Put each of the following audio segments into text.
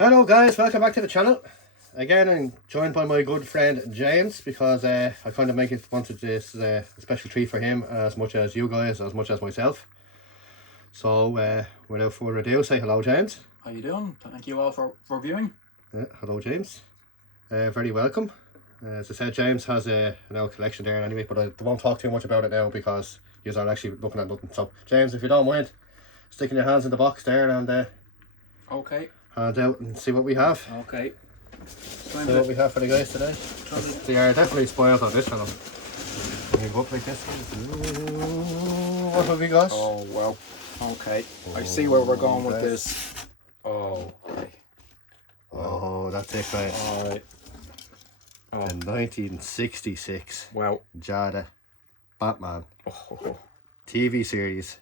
Hello guys, welcome back to the channel. Again, I'm joined by my good friend James because I kind of wanted this a special treat for him as much as you guys, as much as myself. So without further ado, say hello James. How you doing? Thank you all for viewing. Hello James. Very welcome. As I said, James has an old collection there anyway, but I won't talk too much about it now because you are actually looking at nothing. So James, if you don't mind, sticking your hands in the box there and Okay. hand out and see what we have. Okay. See what we have for the guys today. They are definitely spoiled on this channel. Can you go up like this? What have we got? Oh well. Okay. I see where we're going with this. Oh. Okay. Oh, that's it, right. Alright. The 1966 Wow. Jada Batman Oh. TV series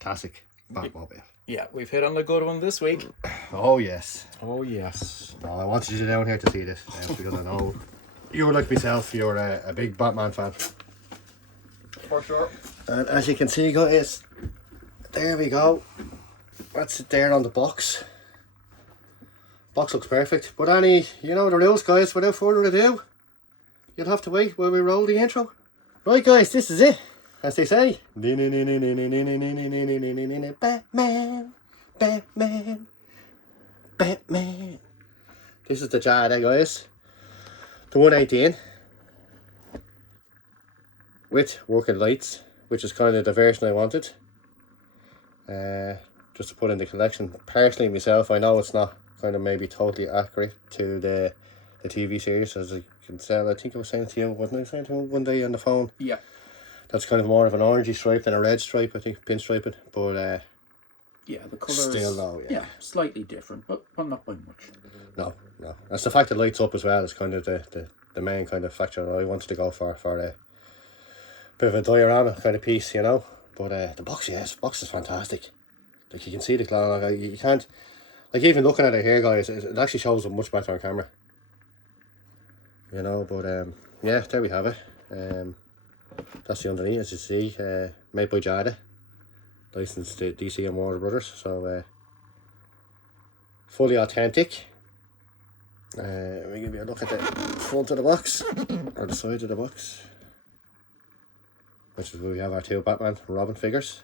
classic Batmobile. Yeah, we've hit on a good one this week. Oh yes. Oh yes. No, I wanted you down here to see this because I know you're like myself, you're a big Batman fan. For sure. And as you can see guys, there we go. That's it there on the box. Box looks perfect. But you know the rules guys, without further ado, you'll have to wait while we roll the intro. Right guys, this is it. As they say, Batman, Batman, Batman. This is the Jada guys. The 118 with working lights, which is kind of the version I wanted. Just to put in the collection. Personally myself, I know it's not kind of maybe totally accurate to the TV series, as I can tell. I think I was saying to you, wasn't I saying to him one day on the phone? Yeah. That's kind of more of an orangey stripe than a red stripe, I think, pinstriping. But yeah, the colours still no, yeah, slightly different, but not by much. No. That's the fact it lights up as well. Is kind of the main kind of factor I wanted to go for a bit of a diorama kind of piece, you know. But the box, yes, box is fantastic. Like you can see the clown. Like, you can't, like even looking at it here, guys, it actually shows up much better on camera. You know, but yeah, there we have it. That's the underneath, as you see, made by Jada, licensed to DC and Warner Brothers, so fully authentic. Let me give you a look at the front of the box, or the side of the box, which is where we have our two Batman and Robin figures.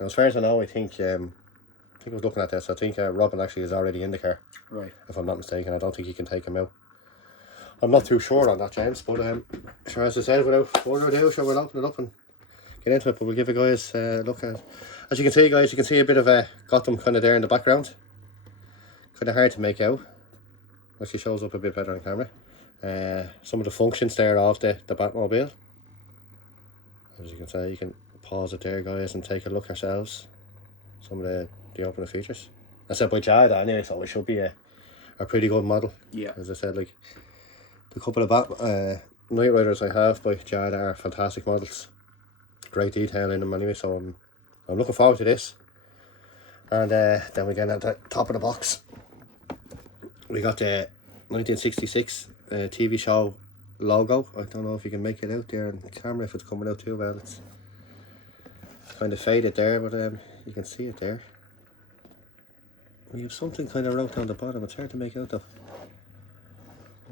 Now, as far as I know, I think I was looking at this, I think Robin actually is already in the car, Right. if I'm not mistaken. I don't think you can take him out. I'm not too sure on that, James, but sure, as I said, without further ado, sure, we'll open it up and get into it. But we'll give you guys a look at it. As you can see, guys, you can see a bit of Gotham kind of there in the background. Kind of hard to make out. Actually shows up a bit better on camera. Some of the functions there of the Batmobile. As you can see, you can pause it there, guys, and take a look yourselves. Some of the opening features. I said by Jada anyway, so it should be a pretty good model. Yeah. As I said, like, the couple of Night Riders I have by Jada are fantastic models. Great detail in them anyway, so I'm looking forward to this. And then we get at the top of the box. We got the 1966 TV show logo. I don't know if you can make it out there on the camera, if it's coming out too well. It's kind of faded there, but you can see it there. We have something kind of wrote down the bottom. It's hard to make out though.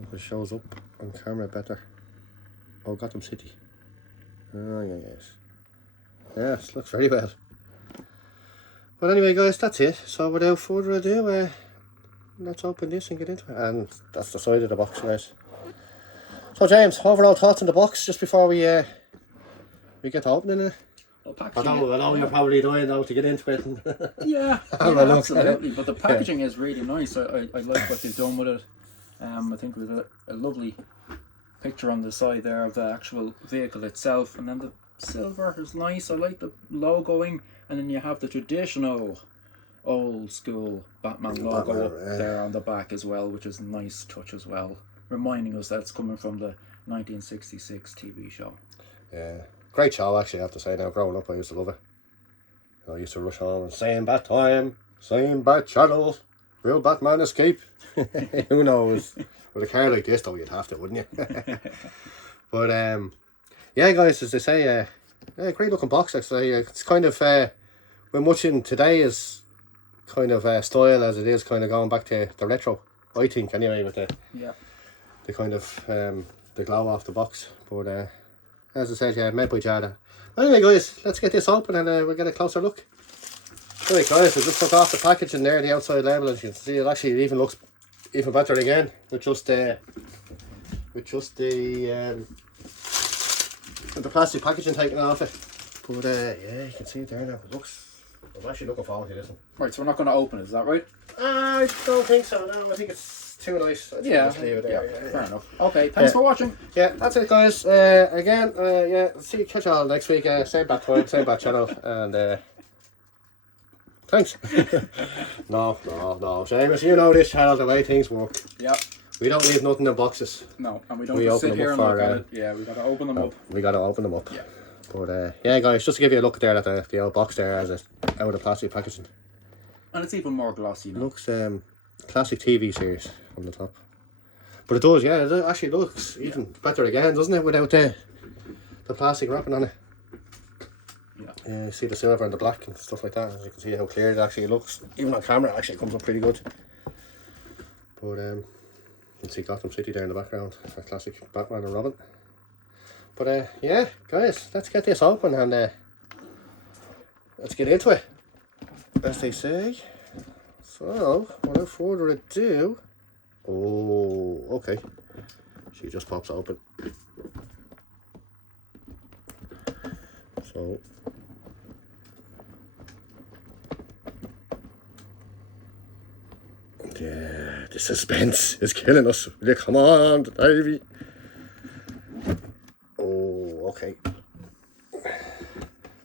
If it shows up on camera better. Oh, Gotham City. Oh, yes. Yes, looks very well. But anyway, guys, that's it. So without further ado, let's open this and get into it. And that's the side of the box, guys. So, James, overall thoughts on the box just before we get to opening it? I know you're probably dying now to get into it. Yeah, absolutely. But the packaging is really nice. I like what they've done with it. I think we've a lovely picture on the side there of the actual vehicle itself, and then the silver is nice. I like the logoing, and then you have the traditional old school Batman logo up there on the back as well, which is a nice touch as well, reminding us that's coming from the 1966 TV show. Yeah, great show actually, I have to say. Now, growing up I used to love it. I used to rush on and same bat time, same bat channel, will Batman escape? Who knows? With a car like this though, you'd have to, wouldn't you? But yeah guys, as they say, great looking box actually. It's kind of, when much in today is kind of style as it is, kind of going back to the retro, I think, anyway, with the kind of the glow off the box. But as I said, yeah, made by Jada. Anyway, guys, let's get this open and we'll get a closer look. Right, guys, I just took off the packaging there, the outside label, as you can see. It even looks even better again with just the plastic packaging taken off it. But yeah, you can see it there now. I'm actually looking forward to this one. Right, so we're not going to open it, is that right? I don't think so. No, I think it's too nice. Yeah, fair enough. Okay, thanks for watching. Yeah, that's it, guys. Again, yeah, catch you all next week. Same bad time, same bad channel, and thanks. No, Seamus, you know this channel, the way things work. Yep. We don't leave nothing in boxes. No, and we don't just sit here and look at it. Yeah, we got to open them up. We got to open them up. Yeah. But yeah, guys, just to give you a look there at the old box there as it out of the plastic packaging. And it's even more glossy now. Looks classic TV series on the top. But it does, yeah. It actually looks even better again, doesn't it? Without the plastic wrapping on it. Yeah. You see the silver and the black and stuff like that. As you can see how clear it actually looks. Even on camera, it actually comes up pretty good. But you can see Gotham City there in the background. A classic Batman and Robin. But yeah, guys, let's get this open and let's get into it, as they say. So, without further ado, oh, okay, she just pops open. So, yeah, the suspense is killing us. Come on, baby. Oh, okay.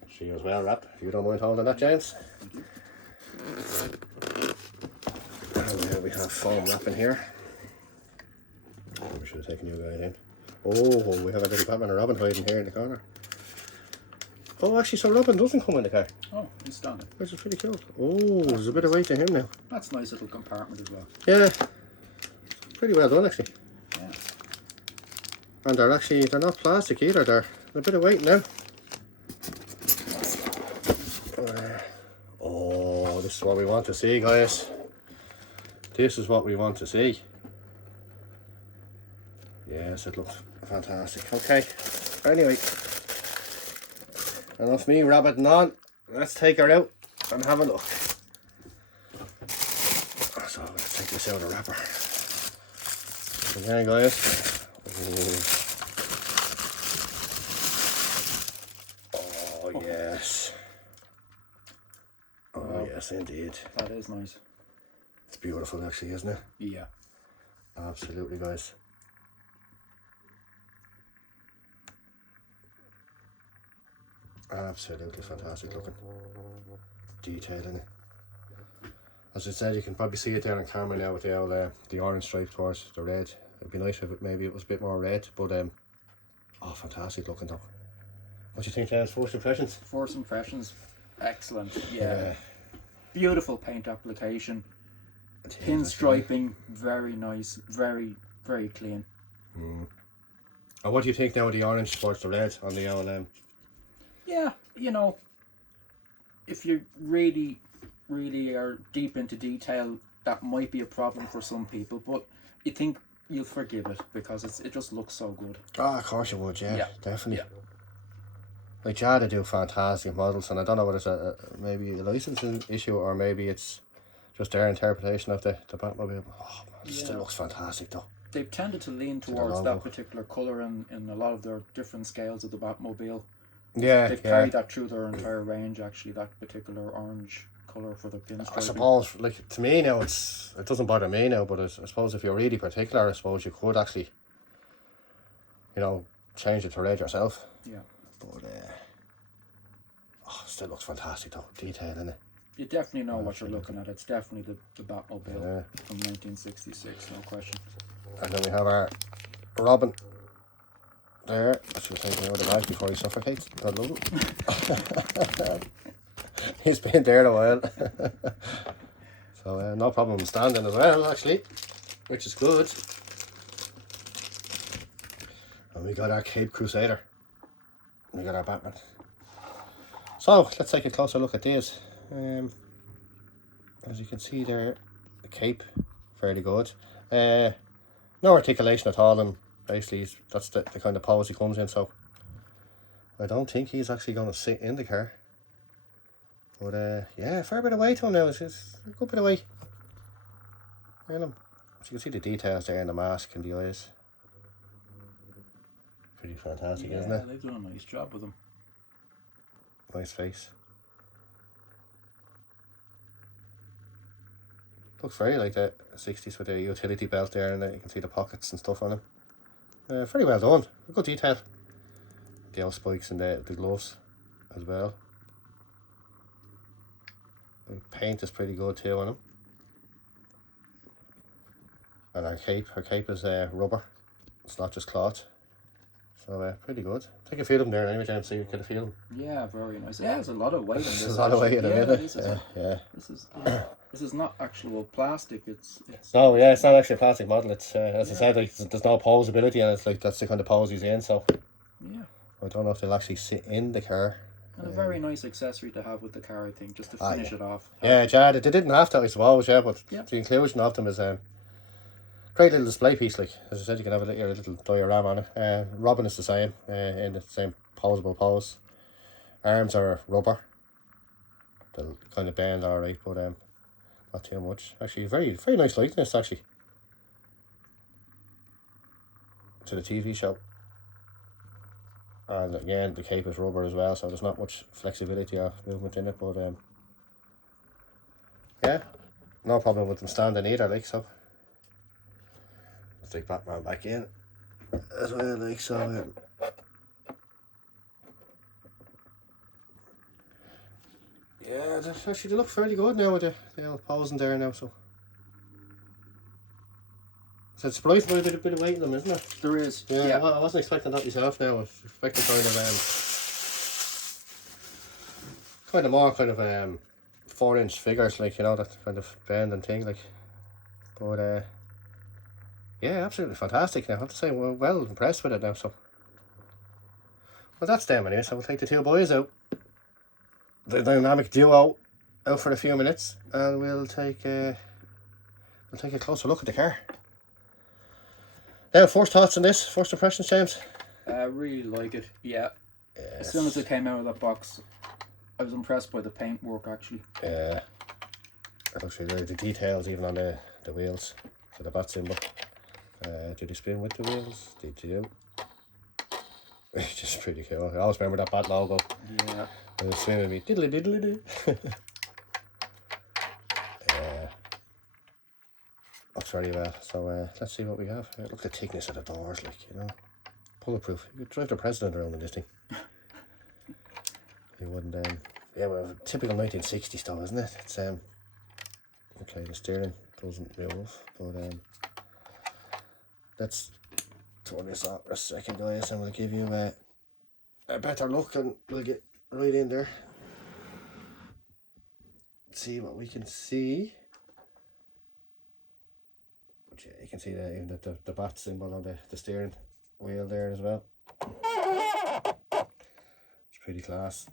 She was well wrapped, if you don't mind holding that, James. And we have foam wrapping here. Oh, we should have taken you guys in. Oh, we have a little Batman and Robin hiding here in the corner. Oh, actually, so Robin doesn't come in the car. Oh, he's standing. Which is pretty cool. Oh, there's a bit of weight to him now. That's a nice little compartment as well. Yeah. Pretty well done, actually. Yeah. And they're not plastic either, they're a bit of weight now. Oh, this is what we want to see, guys. This is what we want to see. Yes, it looks fantastic. Okay, anyway, enough me rabbiting on. Let's take her out and have a look. So let's take this out of the wrapper. Okay, guys. Oh yes. Oh yes, indeed. That is nice. It's beautiful, actually, isn't it? Yeah. Absolutely, guys. Absolutely fantastic looking. Detail in it. As I said, you can probably see it there on camera now with the orange stripe towards the red. It'd be nice if maybe it was a bit more red, but oh, fantastic looking though. What do you think, James? First impressions? First impressions, excellent. Yeah. Beautiful paint application. Pinstriping, very nice, very clean. And what do you think now of the orange towards the red on the old Yeah, you know, if you really are deep into detail, that might be a problem for some people, but you think you'll forgive it because it just looks so good. Oh, of course you would, yeah. Definitely. Yeah. Like Jada do fantastic models, and I don't know whether it's maybe a licensing issue or maybe it's just their interpretation of the Batmobile. Oh man, it still looks fantastic though. They've tended to lean towards that particular colour in a lot of their different scales of the Batmobile. Yeah, they've carried that through their entire range, actually, that particular orange colour for the pinstriping. I suppose, like, to me now, it doesn't bother me now, but I suppose if you're really particular, I suppose you could actually, you know, change it to red yourself. Yeah. But, oh, it still looks fantastic though, detail in it. You definitely know what you're looking at. It's definitely the Batmobile from 1966, no question. And then we have our Robin there. I should take him out of the bag before he suffocates. I love him. He's been there a while. So no problem standing as well, actually, which is good. And we got our Cape Crusader. We got our Batman. So let's take a closer look at these. As you can see there, the cape, fairly good. No articulation at all, and basically that's the kind of pose he comes in, so I don't think he's actually going to sit in the car. But yeah, a fair bit of weight on now. It's a good bit of weight. As you can see the details there in the mask and the eyes. Pretty fantastic, isn't it? They've done a nice job with him. Nice face. Looks very like the 60s with the utility belt there, and you can see the pockets and stuff on him. Very well done. Good detail. The old spikes and the gloves as well. The paint is pretty good too on him. And her cape is rubber. It's not just cloth. So pretty good. Take a feel of them there anyway, James, so you get a feel. Yeah, very nice. Yeah, there's a lot of weight on this. There's a lot of weight in it, yeah. This is not actual plastic. It's no, yeah, it's not actually a plastic model. It's as I said, like there's no posability, and it's like that's the kind of pose he's in. So yeah, I don't know if they'll actually sit in the car. And a very nice accessory to have with the car, I think, just to finish it off. Yeah, Jada, they didn't have to, I suppose, but the inclusion of them is great little display piece. Like as I said, you can have a little diorama on it. Robin is the same, in the same posable pose. Arms are rubber. They'll kind of bend alright, but not too much. Actually, very nice likeness actually to the TV show. And again, the cape is rubber as well, so there's not much flexibility or movement in it. But yeah, no problem with them standing either. Like so. Let's take Batman back in as well. Like so. Yeah, they look fairly good now with the old posing there now. So it's surprising by a bit of weight in them, isn't it? There is. Yeah. I wasn't expecting that myself. Now I was expecting kind of 4-inch figures, like, you know, that kind of bend and thing, like. But yeah, absolutely fantastic. Now I have to say, we're well impressed with it now. So well, that's them anyway. So we'll take the two boys out. The dynamic duo out for a few minutes, and we'll take a closer look at the car. Now, first thoughts on this, first impressions, James? I really like it. Yeah. Yes. As soon as it came out of that box, I was impressed by the paintwork actually. Yeah. Actually, the details even on the wheels for the bat symbol. Did you spin with the wheels? Did you? It's just pretty cool. I always remember that bat logo. Yeah. And it's swimming me diddly diddly doo. Yeah. Looks very well. So let's see what we have. Look at the thickness of the doors, like, you know. Bulletproof. You could drive the president around in this thing. You wouldn't yeah, well, typical 1960s though, isn't it? It's okay, the steering doesn't move, but let's turn this off for a second, guys, and we'll give you a better look, and we'll get right in there. See what we can see. But yeah, you can see even the bat symbol on the steering wheel there as well. It's pretty class.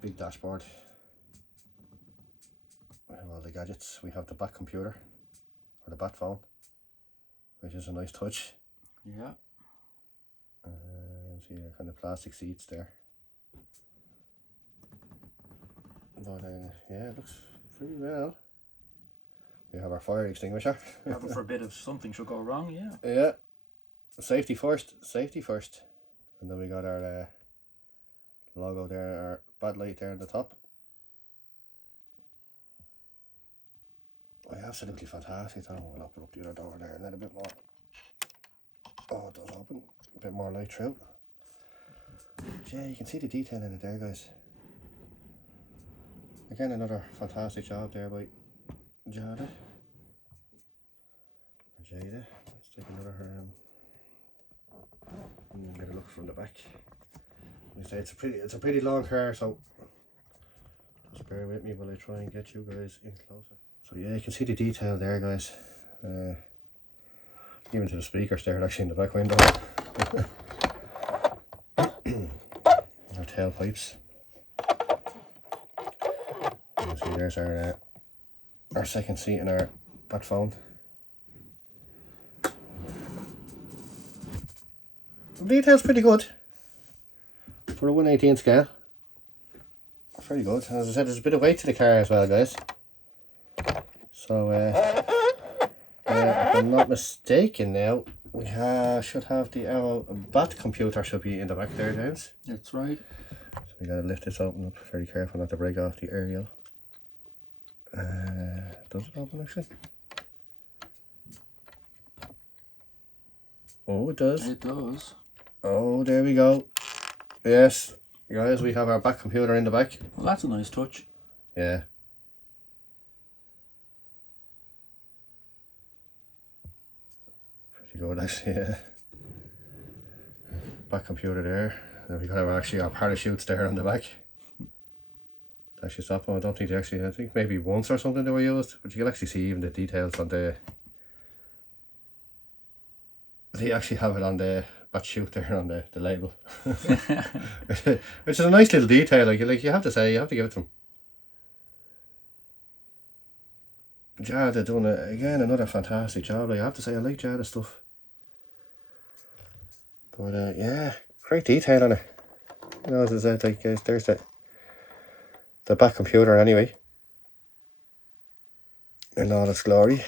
Big dashboard. We have all the gadgets. We have the bat computer, or the bat phone, which is a nice touch. Yeah. See your kind of plastic seats there. But yeah, it looks pretty well. We have our fire extinguisher. Heaven forbid if something should go wrong, yeah. Yeah. Safety first. Safety first. And then we got our logo there, our bat light there on the top. Oh, absolutely fantastic. We'll open up the other door there and then a bit more. Oh, it does open. A bit more light through. Yeah, you can see the detail in it there, guys. Again, another fantastic job there by Jada. Let's take another and get a look from the back. Like I say, it's a pretty long car, so just bear with me while I try and get you guys in closer. So yeah, you can see the detail there, guys. Even to the speakers there, actually in the back window. Our tailpipes. You can see, there's our second seat in our bat phone. The detail's pretty good for a 1/18 scale. Very good. As I said, there's a bit of weight to the car as well, guys. So, if I'm not mistaken now, we should have our bat computer should be in the back there, James. That's right. So we gotta lift this open up. Very careful not to break off the aerial. Does it open actually? Oh, it does. It does. Oh, there we go. Yes, guys, we have our back computer in the back. Well, that's a nice touch. Yeah. Pretty good actually, yeah. Back computer there. Then we got our parachutes there on the back. To actually stop them. I don't think I think maybe once or something they were used, but you can actually see even the details on the. They actually have it on the bat chute there on the label. Which is a nice little detail, like you have to say, you have to give it to them. Jada done again another fantastic job. Like, I have to say, I like Jada stuff. But yeah, great detail on it. You know, as I said, like there's the back computer anyway, in all its glory.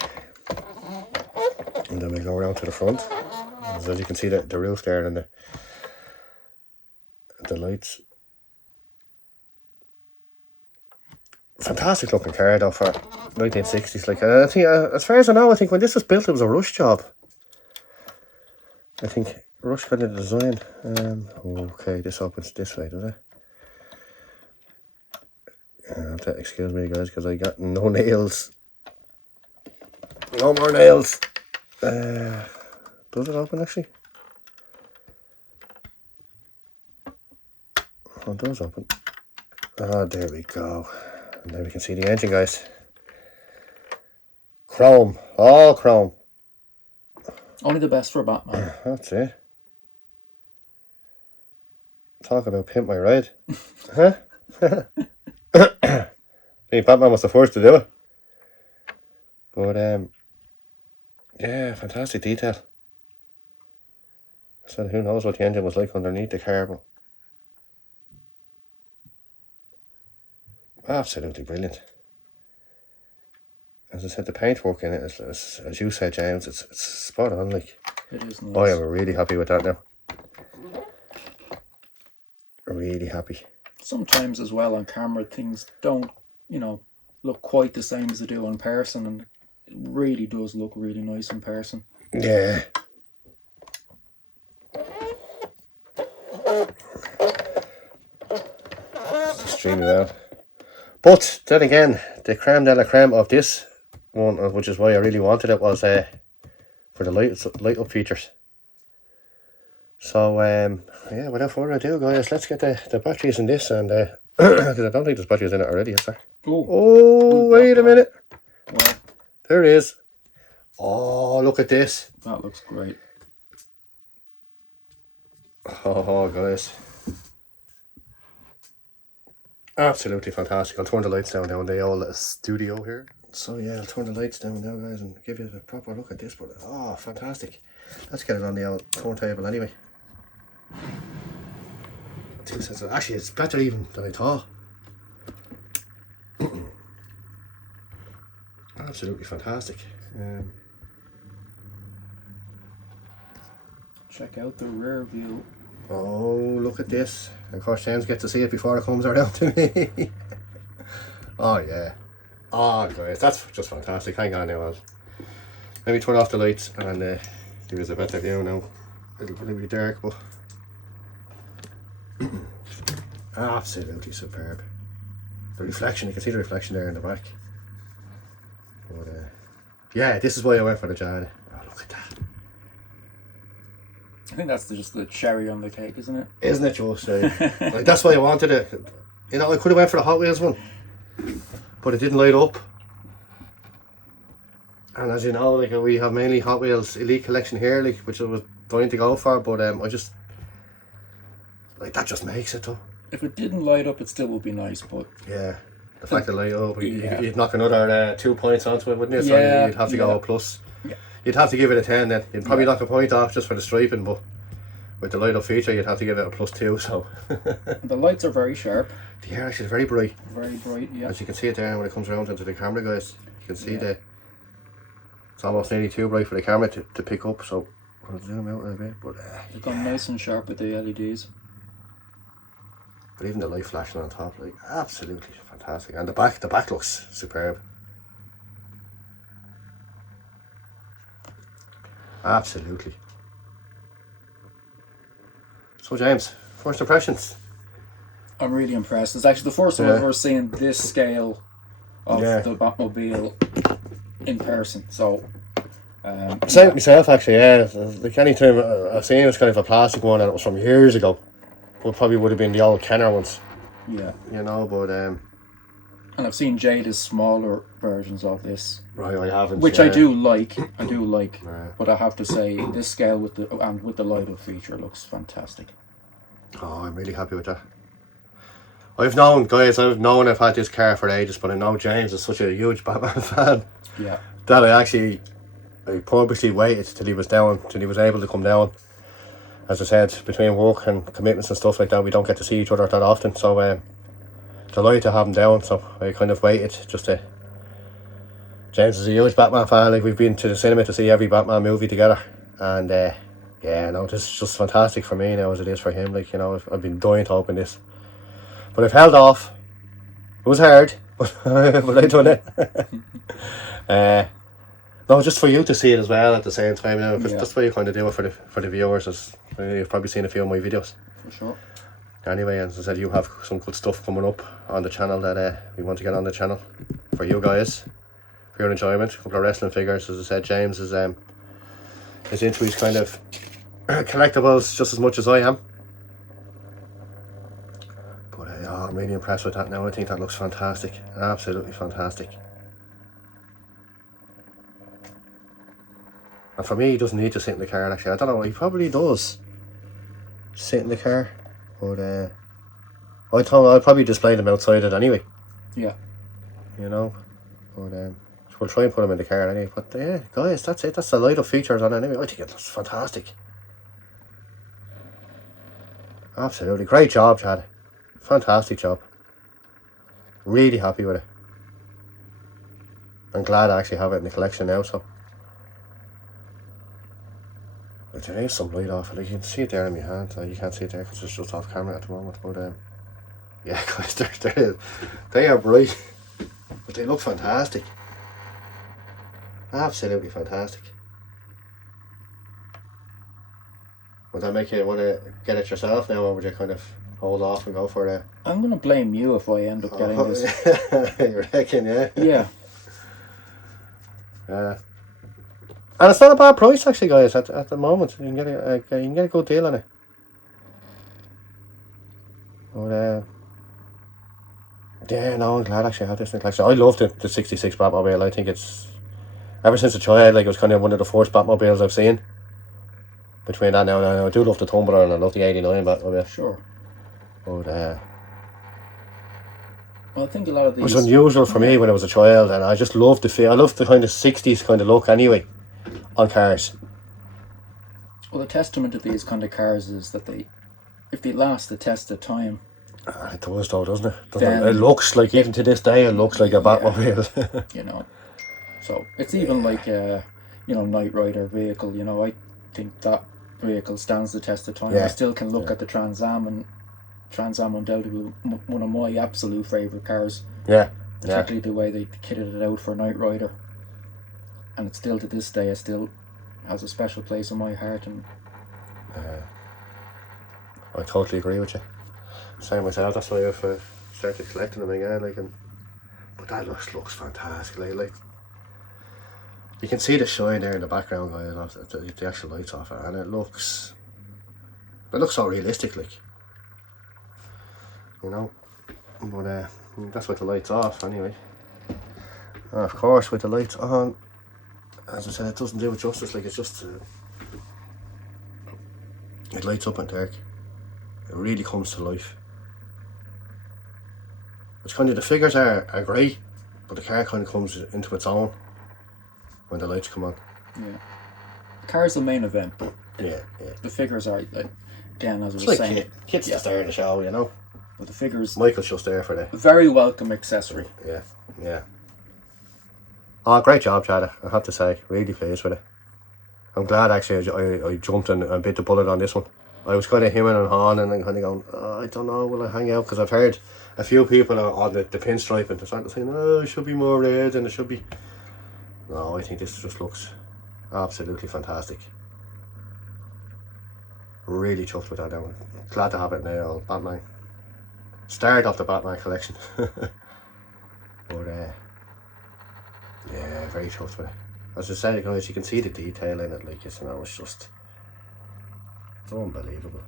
And then we go around to the front. As you can see, the roof there and the lights. Fantastic looking car though for 1960s. Like, I think, as far as I know, I think when this was built, it was a Rush job. I think Rush kind of design. Okay, this opens this way, does it? Excuse me, guys, because I got no nails. No more nails. Does it open actually? Oh, it does open. Oh, there we go. And then we can see the engine, guys. Chrome. All chrome. Only the best for Batman. That's it. Talk about pimp my ride. Huh? I think Batman was the first to do it. But, yeah, fantastic detail. So who knows what the engine was like underneath the car, but absolutely brilliant. As I said, the paintwork in it is, as you said, James, it's spot on. Like, it is nice. I am really happy with that now. Really happy. Sometimes as well on camera things don't, look quite the same as they do in person, and it really does look really nice in person. Yeah. Extremely well. But then again, the creme de la creme of this one, which is why I really wanted it, was for the light up features. So yeah, without further ado, guys, let's get the batteries in this, and because I don't think there's batteries in it already, is there? Oh, wait a minute. Well, there it is. Oh, look at this. That looks great. Oh, guys. Absolutely fantastic. I'll turn the lights down now in the old studio here. So yeah, I'll turn the lights down now, guys, and give you a proper look at this. But oh, fantastic. Let's get it on the old turntable anyway. Actually, it's better even than I thought. Absolutely fantastic. Check out the rear view. Oh, look at this. Of course, James gets to see it before it comes around to me. Oh, yeah. Oh, guys, that's just fantastic. Hang on now. I'll maybe turn off the lights and give us a better view now. It'll be dark, but absolutely superb. The reflection, you can see the reflection there in the back. But yeah, this is why I went for the Jada. Oh, look at that. I think that's just the cherry on the cake, isn't it? Isn't it just? Like, that's why I wanted it. You know, I could have went for the Hot Wheels one, but it didn't light up. And as you know, like, we have mainly Hot Wheels Elite Collection here, like, which I was trying to go for, but I just, like, that just makes it though. If it didn't light up, it still would be nice, but yeah, The fact that light up, Yeah. you'd knock another 2 points onto it, wouldn't you? Yeah, So you'd have to go a plus. Yeah. You'd have to give it a 10 then. You'd probably Yeah. knock a point off just for the striping, but with the light up feature, you'd have to give it a +2. So The lights are very sharp. the air actually is very bright. Very bright, yeah. As you can see it there when it comes around into the camera, guys. You can see Yeah. it's almost nearly too bright for the camera to pick up. So I'll zoom out a little bit, They've gone nice and sharp with the LEDs. but even the light flashing on top, like absolutely fantastic. And the back looks superb. Absolutely. So James, first impressions? I'm really impressed. It's actually the first time I've ever seen this scale of the Batmobile in person. So, Same myself actually. Yeah, like any time I've seen it was kind of a plastic one, and it was from years ago. But probably would have been the old Kenner ones. yeah. You know, but And I've seen Jada's smaller versions of this, right, I haven't. which I do like. Yeah. But I have to say, this scale with the light up feature looks fantastic. Oh, I'm really happy with that. I've known I've had this car for ages, but I know James is such a huge Batman fan Yeah. that I purposely waited till he was able to come down. As I said, between work and commitments and stuff like that, we don't get to see each other that often, so delighted to have him down. So I kind of waited just to. James is a huge Batman fan. Like, we've been to the cinema to see every Batman movie together, and yeah, no, this is just fantastic for me now as it is for him. Like, you know, I've been dying to open this, but I've held off. It was hard, but I done it. No, just for you to see it as well at the same time now, because that's why you kind of do it for the viewers. As you've probably seen a few of my videos. For sure. Anyway, as I said, you have some good stuff coming up on the channel that we want to get on the channel for you guys, for your enjoyment. A couple of wrestling figures. As I said, James is into his kind of collectibles just as much as I am. But I'm really impressed with that now. I think that looks fantastic. Absolutely fantastic. And for me, he doesn't need to sit in the car actually. I don't know, he probably does sit in the car. But I thought I'll probably display them outside it anyway. Yeah. You know. But we'll try and put them in the car anyway. But yeah, guys, that's it. That's the light up features on it anyway. I think it looks fantastic. Absolutely. Great job, Chad. Fantastic job. Really happy with it. I'm glad I actually have it in the collection now, so. But there is some light off it. Like, you can see it there in my hand. You can't see it there because it's just off camera at the moment. But yeah, guys, they are bright. But they look fantastic. Absolutely fantastic. Would that make you want to get it yourself now, or would you kind of hold off and go for it? I'm going to blame you if I end up getting this. You reckon, yeah? Yeah. And it's not a bad price actually, guys. At the moment, you can get a good deal on it. But yeah, no, I'm glad I actually had this in the collection. I loved the 66 Batmobile. I think it's ever since a child, like, it was kind of one of the first Batmobiles I've seen. Between that now, I do love the Tumbler and I love the 89 Batmobile. Sure. But Well, I think a lot of these. it was unusual for me when I was a child, and I just loved the feel. I loved the kind of 60s kind of look anyway on cars. Well, the testament to these kind of cars is that if they last the test of time. It does though, doesn't it? Then it looks like, even to this day, it looks like a Batmobile. You know, so it's even like Knight Rider vehicle. You know, I think that vehicle stands the test of time. Yeah. I still can look at the Trans Am, and Trans Am undoubtedly one of my absolute favourite cars. Yeah. Particularly the way they kitted it out for Knight Rider, and it's still to this day, it still has a special place in my heart. And I totally agree with you. Same myself. That's why I've started collecting them again. But that looks fantastic. Like you can see the shine there in the background, guys. The actual lights off it, and it looks so realistic, like, you know. But that's with the lights off, anyway. And of course, with the lights on, as I said, it doesn't do it justice. Like, it's just it lights up in dark. It really comes to life. It's kind of, the figures are great, but the car kind of comes into its own when the lights come on. Yeah. The car's the main event, but Yeah. the figures are, again, as I was It's saying. like kids just there in the show, you know. But the figures, Michael's just there for the very welcome accessory. Yeah. Oh, great job, Jada, I have to say. Really pleased with it. I'm glad actually I jumped and bit the bullet on this one. I was kind of hemming and hawing and kind of going, I don't know, will I hang out? Because I've heard a few people on the pinstripe and they're starting to say, oh, it should be more red and it should be... No, I think this just looks absolutely fantastic. Really chuffed with that one. Glad to have it now, Batman. Start of the Batman collection. But yeah, very chuffed with it. As I said, guys, you can see the detail in it, like, it's, you know, it's just, it's unbelievable.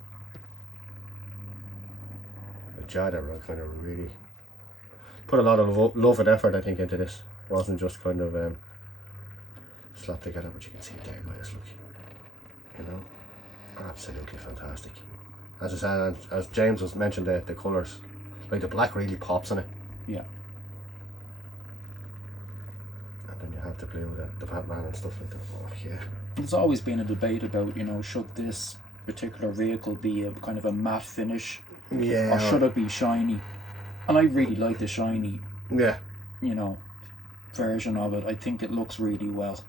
The Jada kind of really put a lot of love and effort, I think, into this. It wasn't just kind of slapped together, but you can see there, guys, look, you know, absolutely fantastic. As I said, as James was mentioned, the colours, like the black really pops on it. Yeah. And then you have the blue, the Batman and stuff like that. Oh yeah. There's always been a debate about, should this particular vehicle be a kind of a matte finish, Yeah. or should it be shiny? And I really like the shiny, Yeah. version of it. I think it looks really well.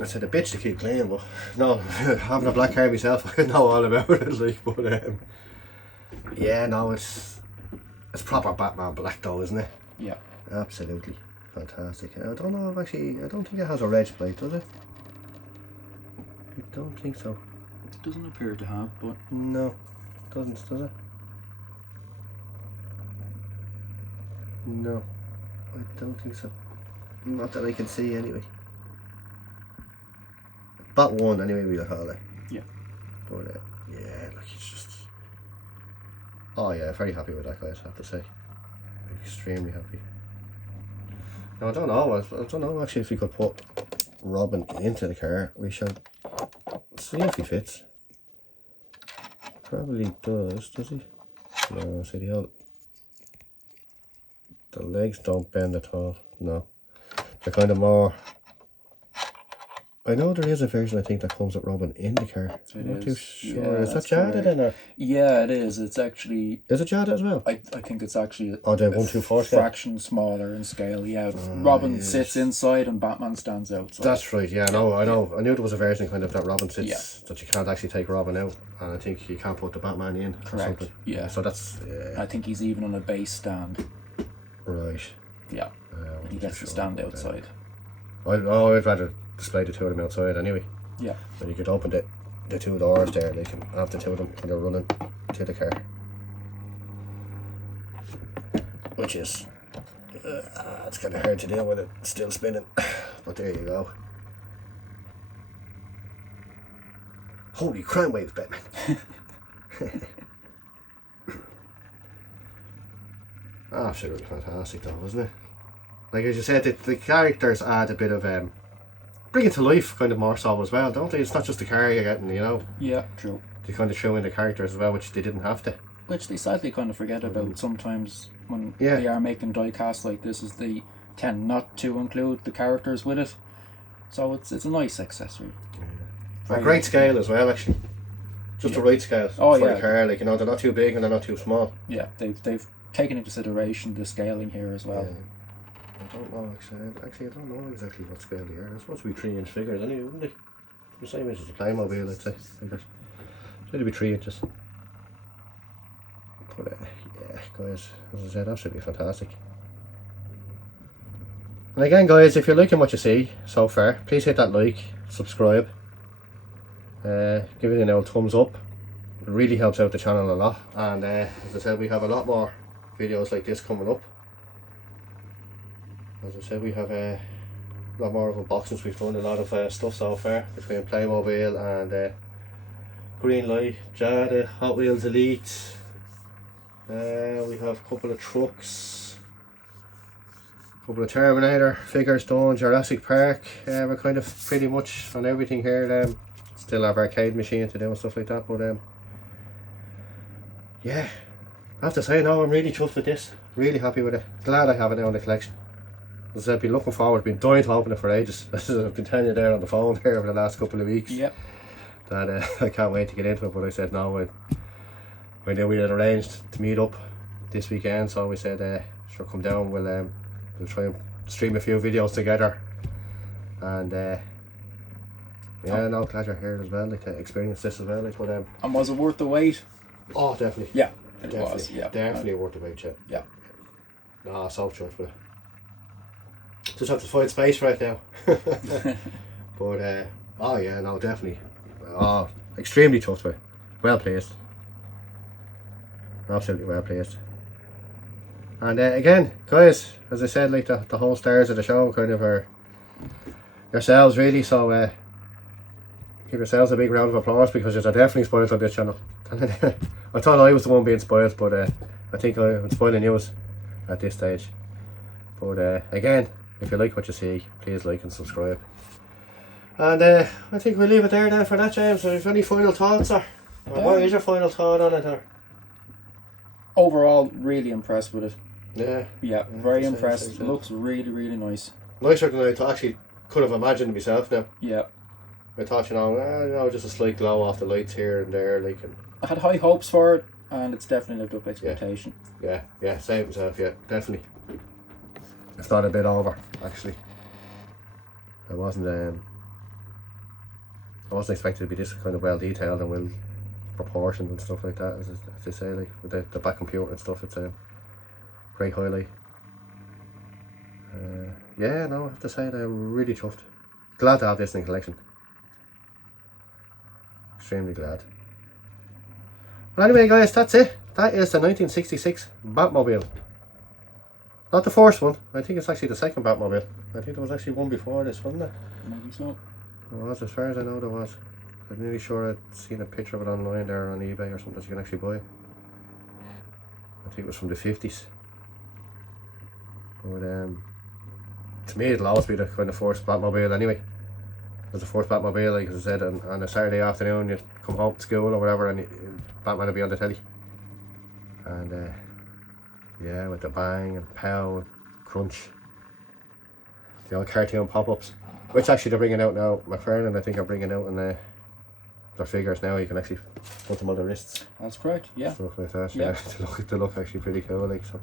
I said a bitch to keep clean, but no, having a black car myself, I know all about it. Like, but yeah, no, it's proper Batman black though, isn't it? Yeah. Absolutely fantastic. I don't know if actually, I don't think it has a reg plate, does it? I don't think so. It doesn't appear to have, but No, it doesn't, does it? No, I don't think so. Not that I can see anyway. Bat one anyway, we'll call it. Yeah. But yeah, like, it's just, oh yeah, very happy with that, guys, I have to say. Extremely happy. Now I don't know actually if we could put Robin into the car. We shall see if he fits. Probably does he? No, see the legs don't bend at all. No, they're kind of more. I know there is a version, I think, that comes with Robin in the car. I'm not too sure. Yeah, is that that's Jada correct. then? Or? Yeah, it is. It's actually, Is it Jada as well? I think it's actually Oh, the 124 scale. fraction smaller in scale. Yeah, Robin yes. sits inside and Batman stands outside. That's right, yeah, I know. I knew there was a version kind of that Robin sits, Yeah. that you can't actually take Robin out, and I think you can't put the Batman in or Correct, something. yeah. So that's, I think he's even on a base stand. right. Yeah, I he wasn't gets sure to stand about that. outside. I'd rather display the two of them outside anyway. Yeah. And you could open the two doors there, like, and have the two of them kind of running to the car. Which is, it's kind of hard to deal with it still spinning, but there you go. Holy crime waves, Batman. Absolutely fantastic though, isn't it? Like as you said, the characters add a bit of bring it to life kind of more so as well, don't they? It's not just the car you're getting, Yeah, true. they kind of show in the characters as well, which they didn't have to. Which they sadly kind of forget about sometimes when Yeah. they are making die casts like this, is they tend not to include the characters with it. So it's a nice accessory. A Very great nice. scale as well, actually. Just the right scale Oh, for yeah. the car, like, they're not too big and they're not too small. Yeah, they've taken into consideration the scaling here as well. Yeah. I don't know actually. I don't know exactly what scale they are. They're supposed to be 3-inch figures anyway, wouldn't they? The same as the Playmobil, I'd say. Figures. So they'd be 3 inches. But yeah, guys, as I said, absolutely fantastic. And again, guys, if you're liking what you see so far, please hit that like, subscribe, give it an old thumbs up. It really helps out the channel a lot. And as I said, we have a lot more videos like this coming up. As I said, we have a lot more of unboxings. We've done a lot of stuff so far between Playmobil and Green Light, Jada, Hot Wheels Elite. We have a couple of trucks, a couple of Terminator figures done, Jurassic Park. We're kind of pretty much on everything here. Still have arcade machine to do and stuff like that, but yeah, I have to say, no, I'm really chuffed with this. Really happy with it. Glad I have it now in the collection. As I've been looking forward, been dying to open it for ages. I've been telling you there on the phone here over the last couple of weeks. Yep. That I can't wait to get into it, but I said no. I knew we had arranged to meet up this weekend, so we said, sure, come down. We'll try and stream a few videos together. And yeah, no, glad you're here as well, like to experience this as well. Like, but And was it worth the wait? oh, definitely. Yeah, it Definitely, was. Yeah, definitely worth the wait. Yeah. No, so chuffed with it. Just have to find space right now. But oh yeah, no, definitely. Oh, extremely chuffed with it. Well placed. Absolutely well placed. And again, guys, as I said, like the whole stars of the show kind of are yourselves, really. So give yourselves a big round of applause, because you're definitely spoiled on this channel. I thought I was the one being spoiled, but I think I'm spoiling you at this stage. But again, if you like what you see, please like and subscribe. And I think we'll leave it there then for that, James. Have you any final thoughts, or what is your final thought on it? Or? Overall, really impressed with it. Yeah. Yeah, very impressed. Looks really, really nice. Nicer than I actually could have imagined myself now. Yeah. I thought, just a slight glow off the lights here and there, like. And I had high hopes for it, and it's definitely lived up to expectation. Yeah, same myself, yeah, definitely. It's thought a bit over, actually. I wasn't expecting to be this kind of well detailed and well proportioned and stuff like that, as they say, like with the back computer and stuff. It's a great highlight. Yeah, no, I have to say that I'm really chuffed. Glad to have this in the collection. Extremely glad. But anyway, guys, that's it. That is the 1966 Batmobile. Not the first one. I think it's actually the second Batmobile. I think there was actually one before this, wasn't there? Maybe so. There was, as far as I know, there was. I'm nearly sure I'd seen a picture of it online there on eBay or something that you can actually buy. I think it was from the 50s. But to me, it'll always be the kind of first Batmobile anyway. It was the first Batmobile, like as I said, on a Saturday afternoon, you'd come home from school or whatever, and Batman would be on the telly. And yeah, with the bang and pow and crunch, the old cartoon pop-ups, which actually they're bringing out now. McFarlane, I think, are bringing out in their figures now. You can actually put them on the wrists. That's correct. Yeah. Stuff like that. Yeah, they look actually pretty cool. Like so.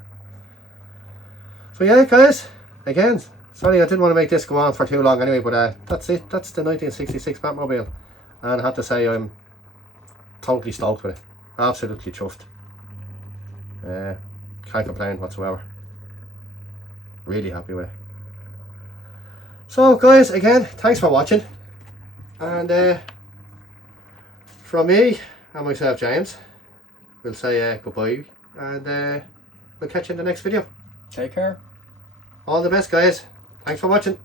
So yeah, guys. Again, sorry I didn't want to make this go on for too long anyway, but that's it. That's the 1966 Batmobile, and I have to say I'm totally stoked with it. Absolutely chuffed. Can't complain whatsoever. Really happy with it. So guys, again, thanks for watching, and from me and myself, James, we'll say goodbye, and we'll catch you in the next video. Take care. All the best, guys. Thanks for watching.